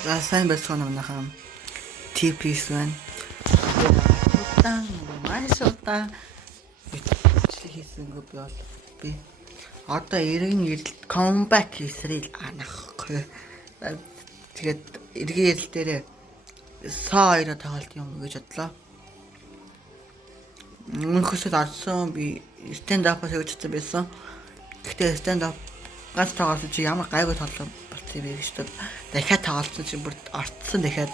За сайн байцгаана манайхаа TPS байна. Удаан маш удаан хийсэнгүй би одоо эргэн comeback хийсрэл анахгүй. Тэгээд эргэн ярил дээр саа хоёроо тоглолт юм гэж бодлоо. Мөнхөсөд арсан би stand up-аас явчихсан байсан. Гэхдээ stand up ганц тоглолт чи ямар гайгүй тоглолт болсон юм бэ гэж бодод дахиад тоглолцсон чи бүр ортсон дахиад.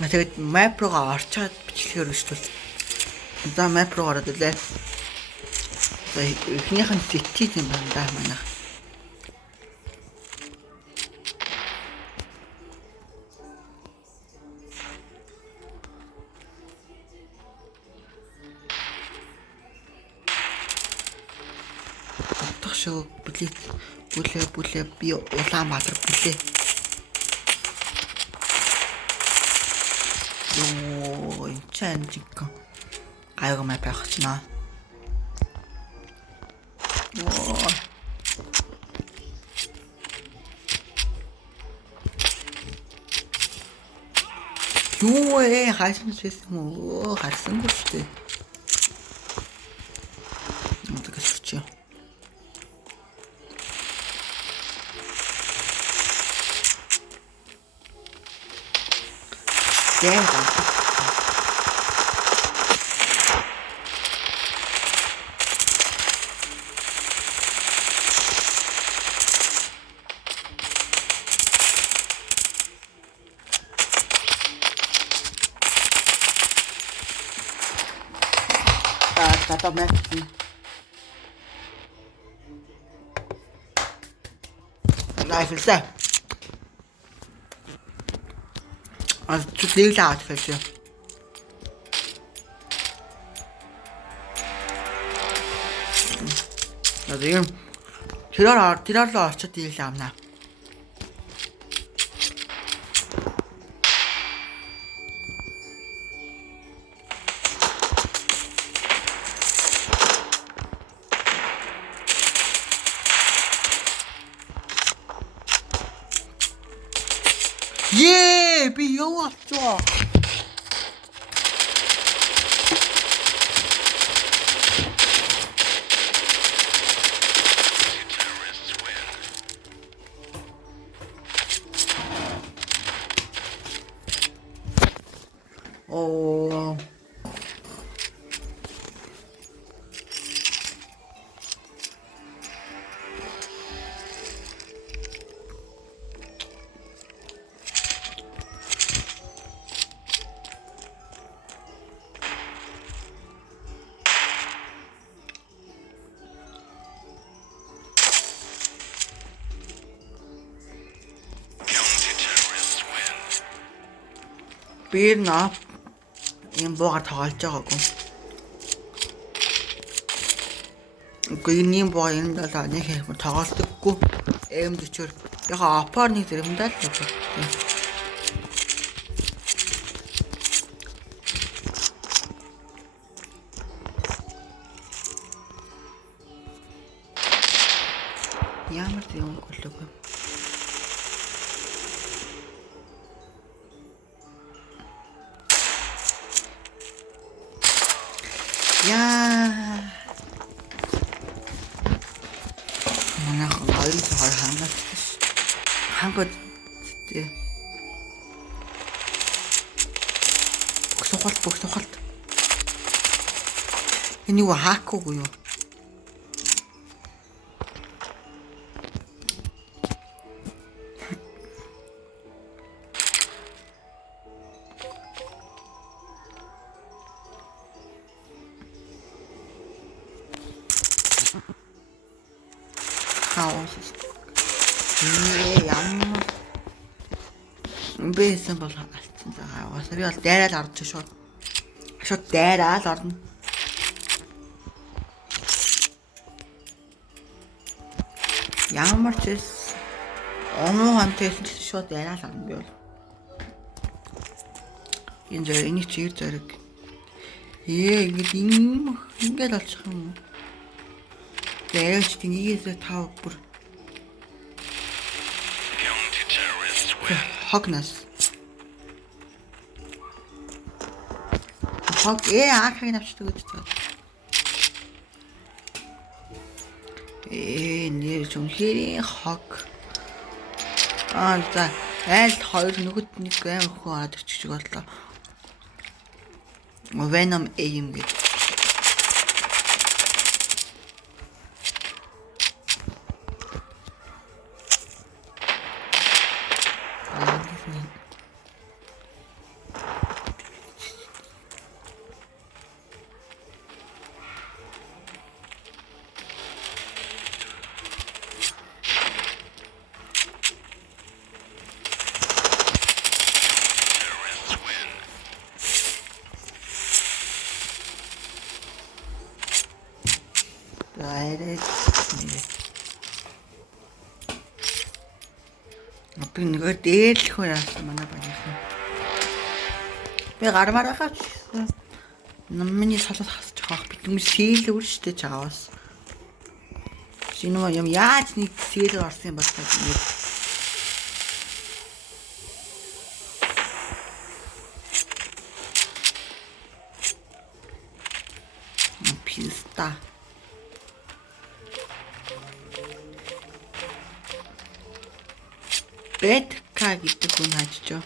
Тэгээд map руугаа орчоод бичлэгээр өчтөл. За map руу ороод үлээ. За эхнийх нь city юм байна да манайх. Тохшоо бүлээ би Улаанбаатар бүлээ. Йоо энэ чиг айгаа мап авчихна. Юу хайсан байсан уу? Харсангүй шүү дээ. Тэгэж Damn. Stop man. Life is there. Chút líu sao phải chưa? Rồi thì đó là chút líu làm nào. Yeah, bị yếu 왔죠. Би наа юм буугаар тоглож байгаагүй. Гүйний боо юм даа нэг юм тоглолтоггүй. Эм дэчээр яга апаар нэг зэрэмдээ л байна. Ямар юм болов. Яа. Манайх хоёрын цахаар хангад тий. Бүх сухалт. Энэ юу хаакгүй юу? Ямар бэсэн бол алдсан заа. Уусаа би бол дайраад орж шууд дайраад орно. Ямар ч оноо хамтайсан шууд дайраад орно би бол. Энэ чиг зэрэг. Ингээд олчих юм. Дайраач тгийгээс тав бүр хогнос. Хог архаг навчдаг гэж байна. Нэр үнэхээр хог. За айлт хоёр нөгөд нэг амар хөө ороод ирчих боллоо. Venom aim гэж. Би нөгөө дээрлэх үе яасан манай багийнхан. Би гармаар байгаа ч намны солиод хасчих واخ бид юм сэл өөрчтэй чаавас. Шинэ юм яаж нэг сэл орсон юм бол тэгээд писта. Бетка гэдэг хүн хажиж.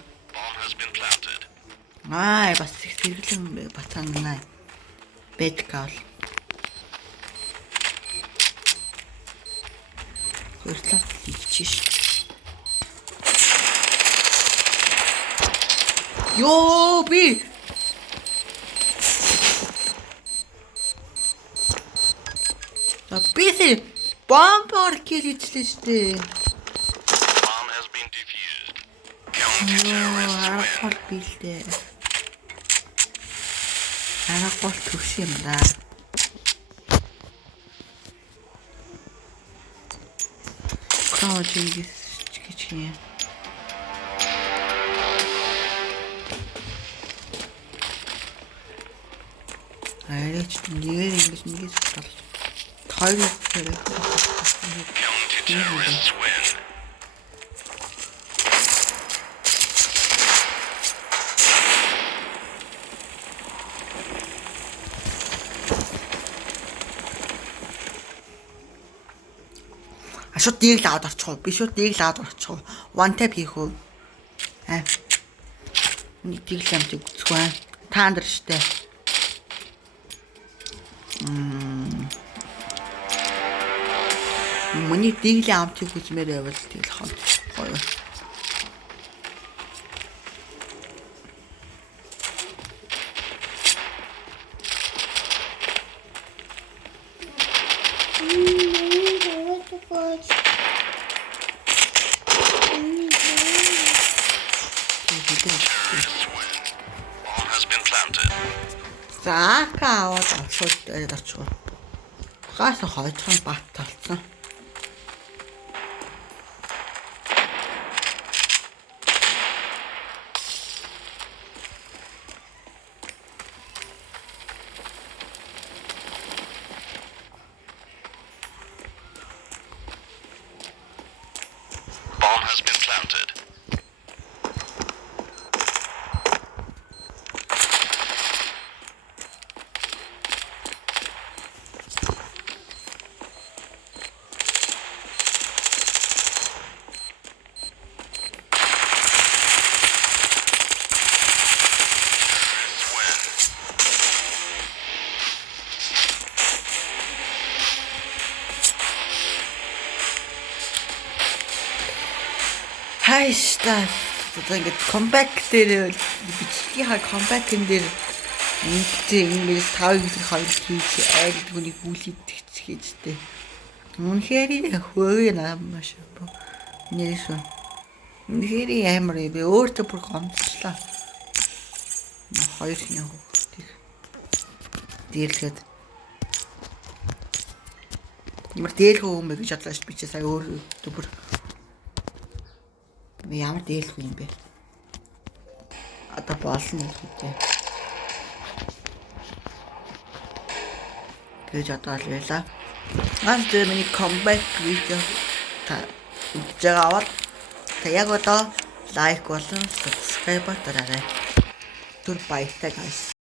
Бас их хэрэглэн бацаанаа. Бетка бол. Хөртлөө хийчих. Ёо би. Бисээ бомбор хийлээчлээ штэ. Аргал билдээ. Аргал төвш юм да. Краудингс гэж юм. Арич нэгээс болж. Тойрог хэрэг. Шууд дийг л аваад орчих уу? Би шууд дийг л аваад орчих уу? One tap хийх үү? Нэг дийг л амтыг үзэхгүй. Таандар штэ. Миний дийг л амтыг үзмээр байвал тэгэл хонч гоё. За каавал шууд орчихгоо. Гаас хойцхон бат талцсан. Bomb has been planted. Хайста. Тэгээд comeback дээр бичлэгийн comeback-ын дээр ингэж 5-2 хийж айлгүйний гүйлийдчих хийжтэй. Үнэхээр хөөгөө наамаш. Нэршөө. Үнэхээр амар би өөртөө бүр гомдлоо. Хоёр хин хүүхдийг дээрлэхэд ямар дээлгүй юм бэ гэж бодлоо ш би ч сая өөртөө бүр ямар дээлгүй юм бэ? Одоо болно гэдэг. Гэж одоо л байлаа. Ганц миний comeback видео та үзэж аваад та яг одоо лайк болон subscribe дараарай. Түр баяртай guys.